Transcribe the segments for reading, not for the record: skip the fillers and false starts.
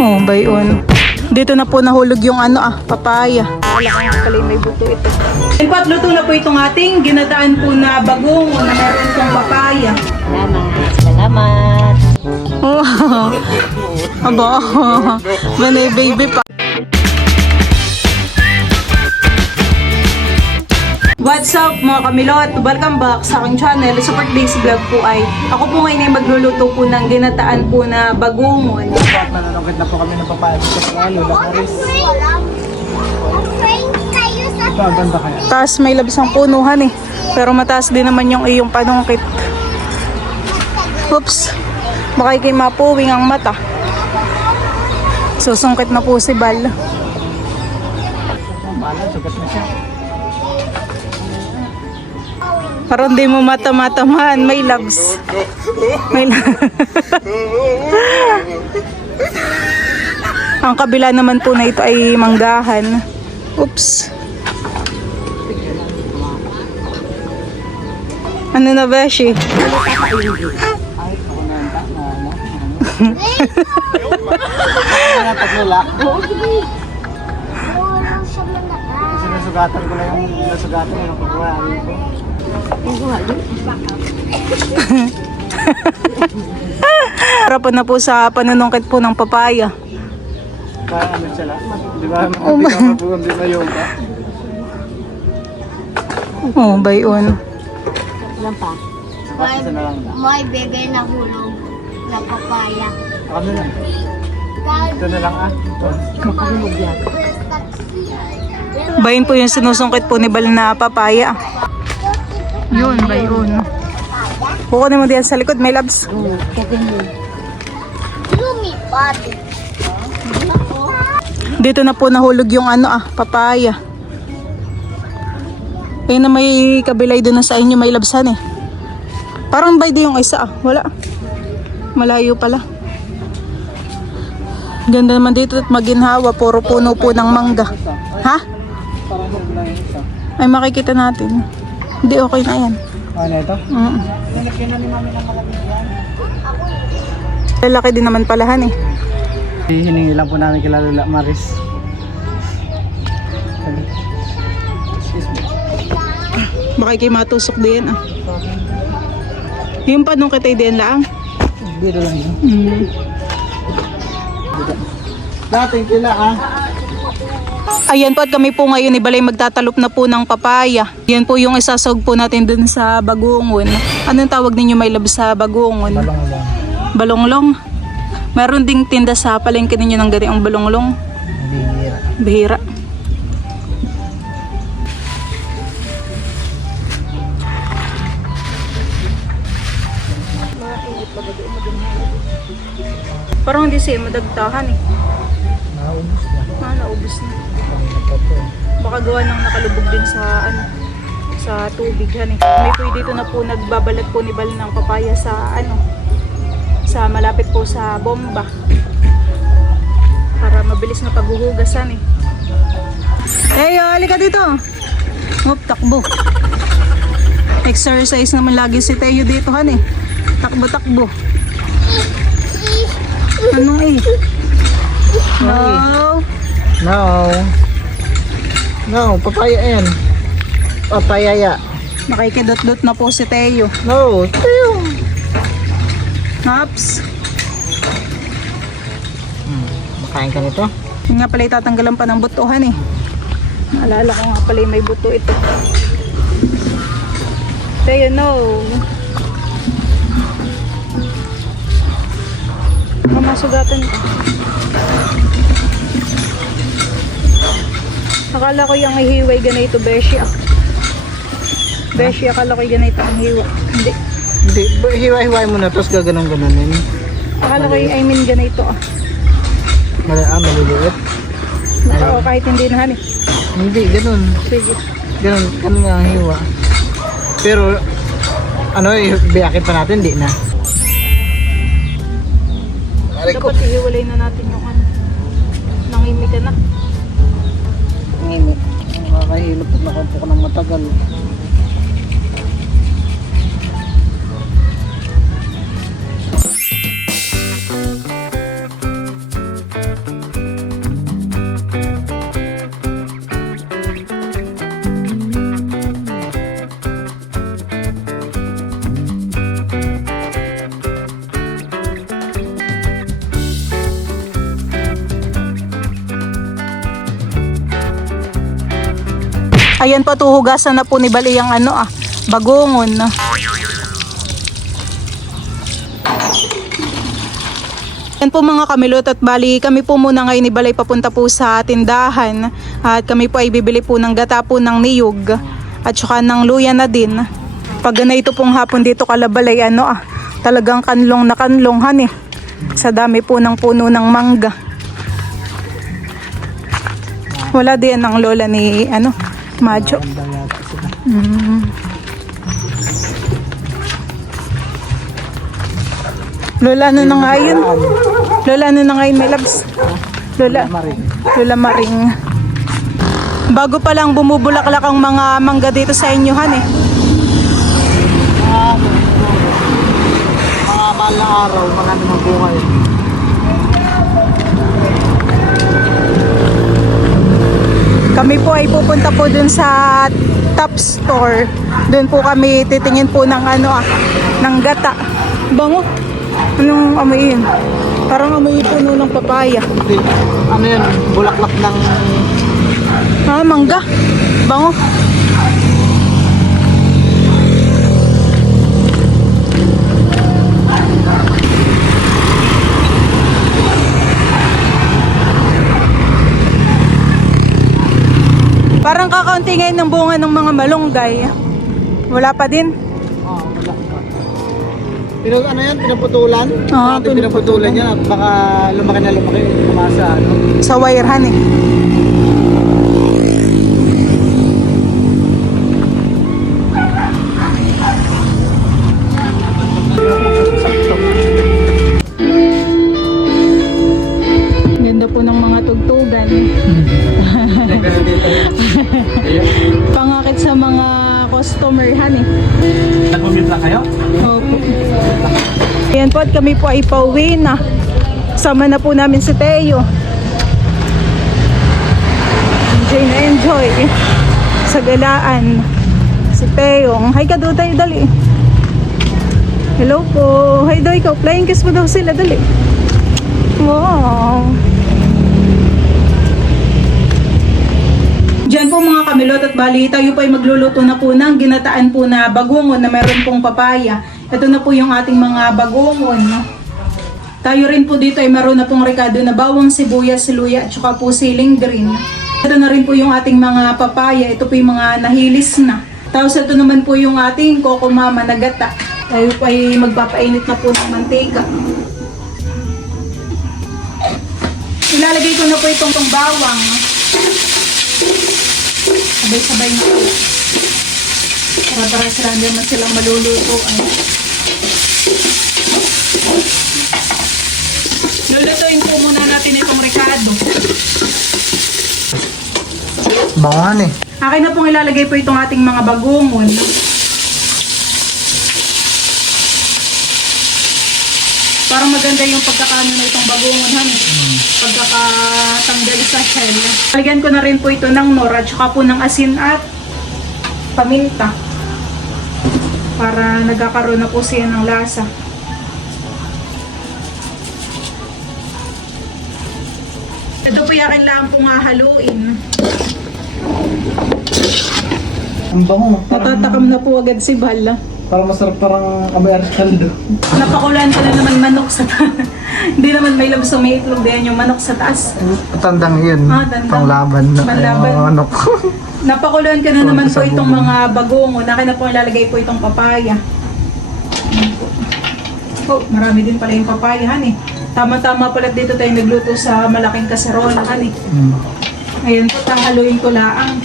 Oh, bayon. Dito na po nahulog yung papaya. Wala kang pala may buto ito. And po, luto na po itong ating ginadaan po na bagong na meron itong papaya. Salamat. Oh, aba, manay baby pa. What's up mga kamilot? Welcome back sa aking channel. Support Days Vlog po ay ako po ngayon ay magluluto po ng ginataan po na bagungon. Mananungkit na po kami ng papaya sa Lola Maris. Ito ang ganda kaya. Taas may labis ang punuhan eh. Pero mataas din naman yung iyong panungkit. Oops. Baka ikay mapuwing ang mata. Susungkit na po si Bal. Bala, sugat na siya. Parang di mo mata-mataman. May labs. May ang kabila naman po na ito ay manggahan. Oops. Ano na Beshi? Kaya paglula. Sinasugatan ko lang yung nasugatan yung pagkuha. Harapan na po sa panunungkit po ng papaya. Kaya ano sila? Di ba? Hindi ka mabuhan din na yoga. Oh, bayon. Ilan pa? Nakasisa na lang na. May bigay na hulog na papaya. Kami na. Ito na lang Ito. Makahulog yan. Bayon po yung sinusungkit po ni Bal na papaya. Yun, bayon. Kukunin mo diyan sa likod, may labs. Lumipad. Dito na po nahulog yung papaya. Ayun na may kabilay doon na sa inyo, may labsan eh. Parang bay di yung isa wala. Malayo pala. Ganda naman dito at maginhawa, puro puno po ng mangga. Ha? Parang lang yung isa. Ay makikita natin. Hindi okay na yan. Ano ito? Nalagyan na ni mami ng malaki yan. Lalaki din naman palahan eh. Hiningi lang po namin kila Lola Maris. Excuse me. Baka kayo matusok din Yung panong kitay din lang. Dito lang yun. Dating kila Ayan po at kami po ngayon ibalay magtatalop na po ng papaya. Yan po yung isasawag po natin dun sa bagungon. Anong tawag ninyo may lab sa bagungon? Balong-balong. Balonglong. Meron ding tinda sa palengke ninyo ng gano'ng balonglong. Bihira. Bihira. Parang hindi siya madagtahan eh. Naubos na. Naubos na. Ito. Baka gawa ng nakalubog din sa sa tubig han eh. May po dito na po nagbabalat po ni Bal ng papaya sa sa malapit po sa bomba. Para mabilis na paghuhugasan eh. Hey, halika dito. Takbo. Exercise naman lagi si Teo dito han eh. Takbo. Anong eh? No. No, papaya yan. Papayaya. Makikidot-dot na po si Teo. No, Teo. Hops. Makain ka nito? Yung nga pala itatanggalan pa ng butuhan eh. Naalala ko nga pala may buto ito. Teo, no. Mamasugatan ka. Akala ko yung hihiway ganito, Beshi. Beshi, akala ko ganito ang hiwa. Hindi. Hindi, hiwa-hiwai mo na tapos gaganon-ganonin. Akala ko yung ganito Maliliit. Oo, kahit hindi na han eh. Hindi, ganun. Sige. Ganun nga ang hiwa. Pero, biyakin pa natin, di na. Dapat ihiwalay na natin yung nangimi ka na. Ngimi. Nakakahilap at nakampo ko ng matagal. Ayan po, tuhugasan na po ni Bali ang bagungon. Yan po mga kamilot, at bali kami po muna ngayon ni Balay papunta po sa tindahan at kami po ay bibili po ng gata po ng niyog at saka ng luya na din. Pag na ito pong hapon dito kalabalay talagang kanlong na kanlong sa dami po ng puno ng mangga. Wala din ang lola ni Majo. Lola, ano na nga yun? Lola, ano na nga yun, may labs? Lola Maring. Bago pa lang bumubulaklak ang mga mangga dito sa inyo, Mga mahal na araw, mga namang bungay. Kami po ay pupunta po dun sa top store. Doon po kami titingin po ng ng gata. Bango. Anong amoy yun? Parang amoy puno ng papaya. Ano yan? Bulaklak ng... Mangga. Bango. Parang kakaunti ngayon ng bunga ng mga malunggay. Wala pa din. wala pa. Pero ano yan? Pinaputulan? Pinaputulan yan at baka lumaki na lumaki. Kumasa Sa wirehan Ganda po ng mga tugtugan. Pangakit sa mga customer Nagpumipla kayo? Opo. Ayan po, at kami po ay pauwi na. Sama na po namin si Teo. Enjoy na enjoy sa galaan. Si Teo. Hi ka doon tayo, dali. Hello po. Hi daw ikaw. Flying kiss mo daw sila, dali. Wow. Diyan po mga kamilot, at bali tayo po ay magluluto na po ng ginataan po na bagungon na mayroon pong papaya. Ito na po yung ating mga bagungon. Tayo rin po dito ay meron na pong rekado na bawang, sibuyas, luya at saka po siling green. Ito na rin po yung ating mga papaya. Ito po yung mga nahilis na. Tapos ito naman po yung ating kokomama na gata. Tayo po ay magpapainit na po ng mantika. Ilalagay ko na po itong bawang. Sabay-sabay na po. Para sila naman silang maluluto. Lulutuin po muna natin itong rekado. Bangan Akin na pong ilalagay po itong ating mga bagungon. Parang maganda yung pagkakaano na itong bagungon. Pagkakatanggal sa shell. Lagyan ko na rin po ito ng nor at saka po ng asin at paminta. Para nagkakaroon na po siya ng lasa. Ito po yung kailangan pong hahaluin. Ang bango. Natatakam na po agad si Bal. Parang masarap, parang amoy arkaldo. Napakulan ko na naman manok sa taas. Hindi naman may labs o may itlog din yung manok sa taas. Tandang yun. Tandang. Panglaban. Panlaban. Ano ko. Napakulan ka na naman po itong mga bagongo. Akin na po ilalagay po itong papaya. Oh, marami din pala yung papaya, Tama-tama pala dito tayo nagluto sa malaking kaserola, Ayan po, haluin ko laang.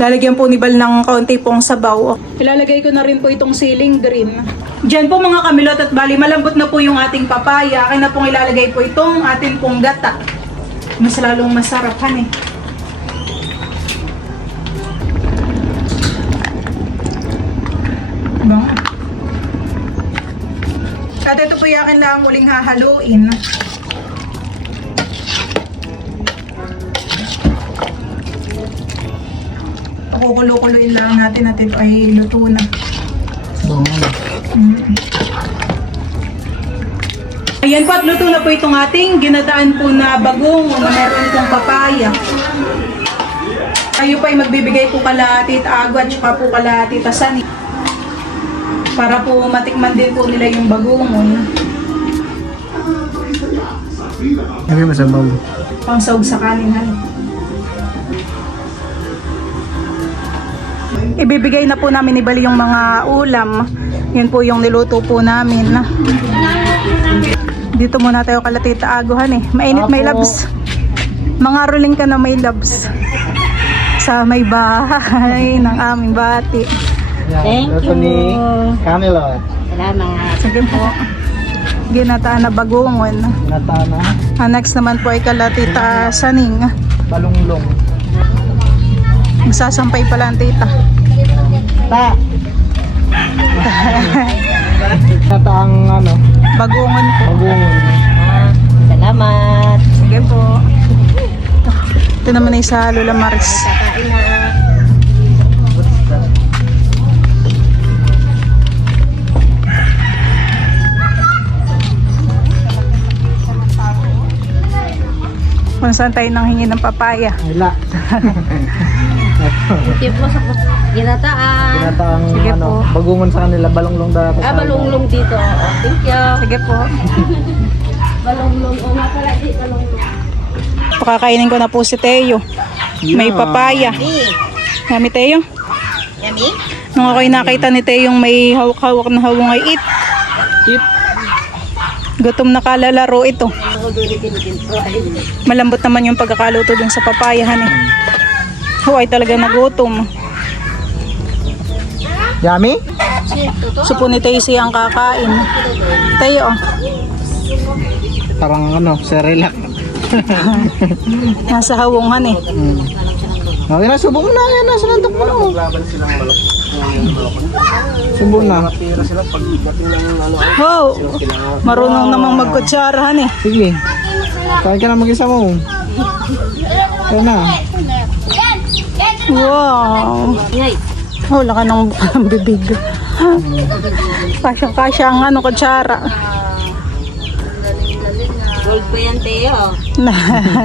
Lalagyan po ni Bal ng kaunti pong sabaw. Ilalagay ko na rin po itong siling green. Diyan po mga kamilot, at bali malambot na po yung ating papaya. Akin na pong ilalagay po itong ating pong gata. Mas lalong masarap, At ito po yung akin lang muling hahaluin. Kukulo-kuloyin lang natin at ito ay luto na. Ayan po, at luto na po itong ating ginataan po na bagong na meron itong papaya. Kayo pa ay magbibigay po kala Tita Ago at saka po kala Tita Sani. Para po matikman din po nila yung bagungon. Hindi masabaw. Pangsawag sa kanin. Ibibigay na po namin ni Bali yung mga ulam. Yan po yung niluto po namin. Dito muna tayo kala Tita Aguhan eh. Mainit may labs. Mga ruling ka na may labs. Sa may bahay ng aming bati. Thank Ito ni you. Camilo. Salamat. Sige po. Ginataan na bagungon. Natana. Next naman po ay kala Tita Saning. Balunglong. Magsasampay pala ang tita. Ta. Nata ang ano, Bagungon po. bagungon. Salamat. Sige po. Ito naman ay sa Lola Maris. Kakain na. Kung saan tayo nang hingi ng papaya. Wala. Thank you po sa ginataan. Nata ang Sige ano, po. bagungon sa kanila, balunglong daw. Balunglong dito. Oh, thank you. Sige po. Balunglong. O nga pala, di balunglong. Pakakainin ko na po si Teo. May papaya. Yummy Teo. Yummy? Nung ako'y nakita ni Teo yung may hawak-hawak na hawang ay eat. Tip. Gutom na kalalaro ito. Malambot naman yung pagkakaluto dun sa papayahan eh. Huwag talaga nagutom. Yummy? So po ni Teo siyang kakain. Teo, Parang ano, Cerelac. nasa hawungan eh. Okay na, subo mo na yan. Nasa nantok mo na. Subo na. Wow, marunong namang magkutsarahan eh. Sige. Kain ka na mag-isa mo. Kaya na. Wow. Ngay. Oh, laka ng bibig. Kasya-kasya ang ano, kutsara. Gold po yan, Teo.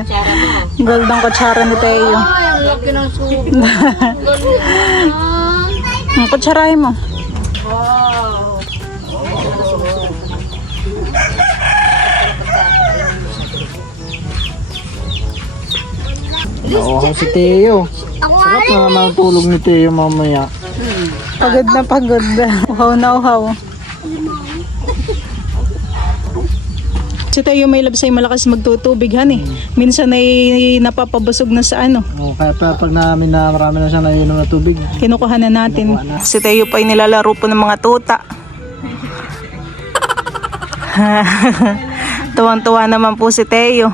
Tsara mo. Gold ang kutsara ni Teo. Ay, ang laki ng subo. Ang kutsarahin mo. Wow. Oo, si Teo. Sarap na naman ang tulog ni Teo mamaya. Pagod na pagod. Uhaw na uhaw. Si Teo may labsay malakas magtutubighan eh. Minsan ay napapabusog na sa ano. Oo, kaya pag namin na marami na siya nainom na tubig. Kinukuha na natin. Si Teo pa ay nilalaro po ng mga tuta. Tuwang-tuwa naman po si Teo.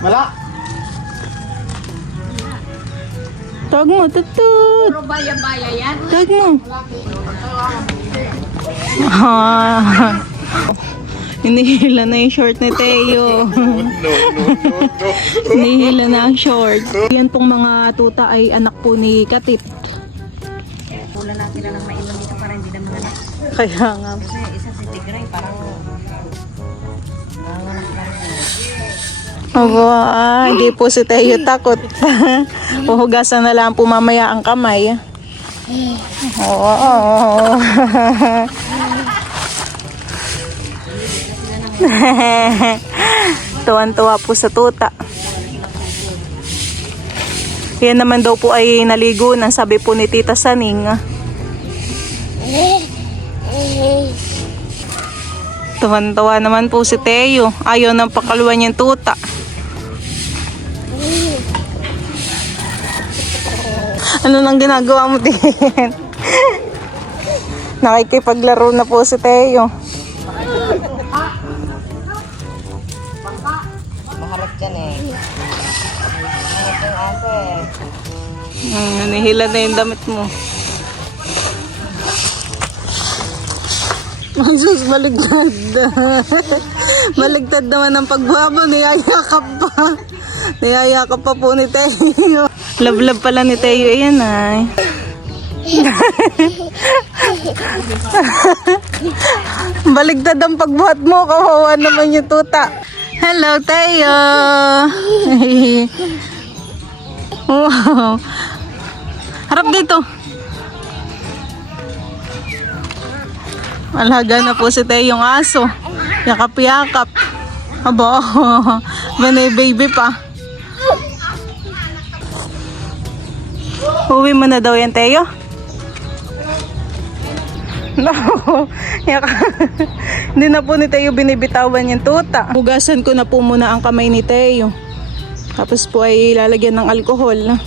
Wala. Tawag mo, tutut. Puro baya-baya yan. Tawag mo. Ah. Hinihila na yung short ni Teo. Hinihila na ang short. Yan pong mga tuta ay anak po ni Katit. Wala lang sila nang maiwan dito para hindi na mga Kaya nga. Kasi isa si Tigray parang nanganak pa rin. Aba, hindi po si Teo takot. Uhugasan na lang po mamaya ang kamay. Oo. Tuwan-tuwa po sa tuta. Yan naman daw po ay naligo na, sabi po ni Tita Saning. Tuwan-tuwa naman po si Teo. Ayaw nang pakaluan yung tuta. Ano nang ginagawa mo din? Nakikipaglaro na po si Teo. Maharap dyan eh. Maharap yung ate. Nahihila na yung damit mo. Masus, baligtad. Baligtad naman ang pagbaba. Niyayakap pa. Niyayakap pa po ni Teo. Love-love pala ni Teo. Ayan ay. Baligtad ang pagbuhat mo. Kawawa naman yung tuta. Hello, Teo. Wow. Harap dito. Alaga na po si Teo yung aso. Yakap-yakap. Aba, baby pa. Uwi mo na daw yan, Teo? No. Hindi na po ni Teo binibitawan yung tuta. Hugasan ko na po muna ang kamay ni Teo. Tapos po ay lalagyan ng alcohol.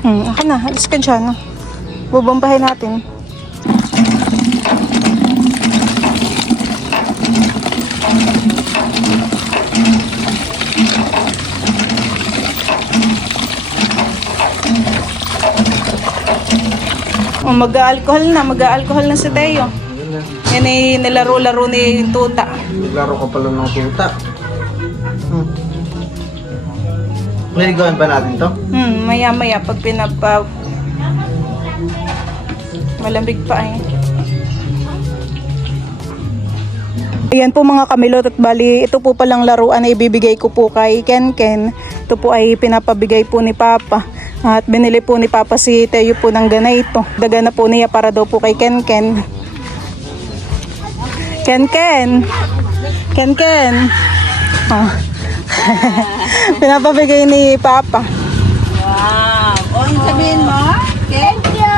Ako na, alis ka dyan. Bubombahin natin. Oh, mag-aalcohol na si Teo. Yan ay nilaro-laro ni tuta. Naglaro ka pala ng tuta. Naligawan pa natin to? Maya-maya pag malamig pa eh. Ayan po mga kamilot at bali, ito po palang laruan na ibibigay ko po kay Ken Ken. Ito po ay pinapabigay po ni Papa. At binili po ni Papa si Teo po ng ganito. Daga na po niya para daw po kay Ken Ken. Ken Ken. Ken Ken. Oh. Pinapabigay ni Papa. Wow. O, yung sabihin mo? Thank you.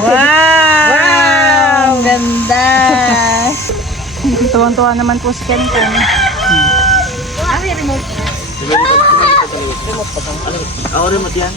Wow! Ganda! Tuwang-tuwa naman po si Ken Ken. Ako remote yan.